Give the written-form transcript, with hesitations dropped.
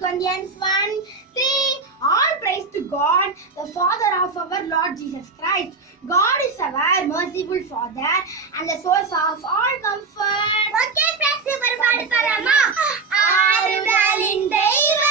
Corinthians 1:3. All praise to God, the Father of our Lord Jesus Christ. God is our merciful Father and the source of all comfort. Okay, friends, super பாடு பாடாமா ஆறுதலின் தெய்வம்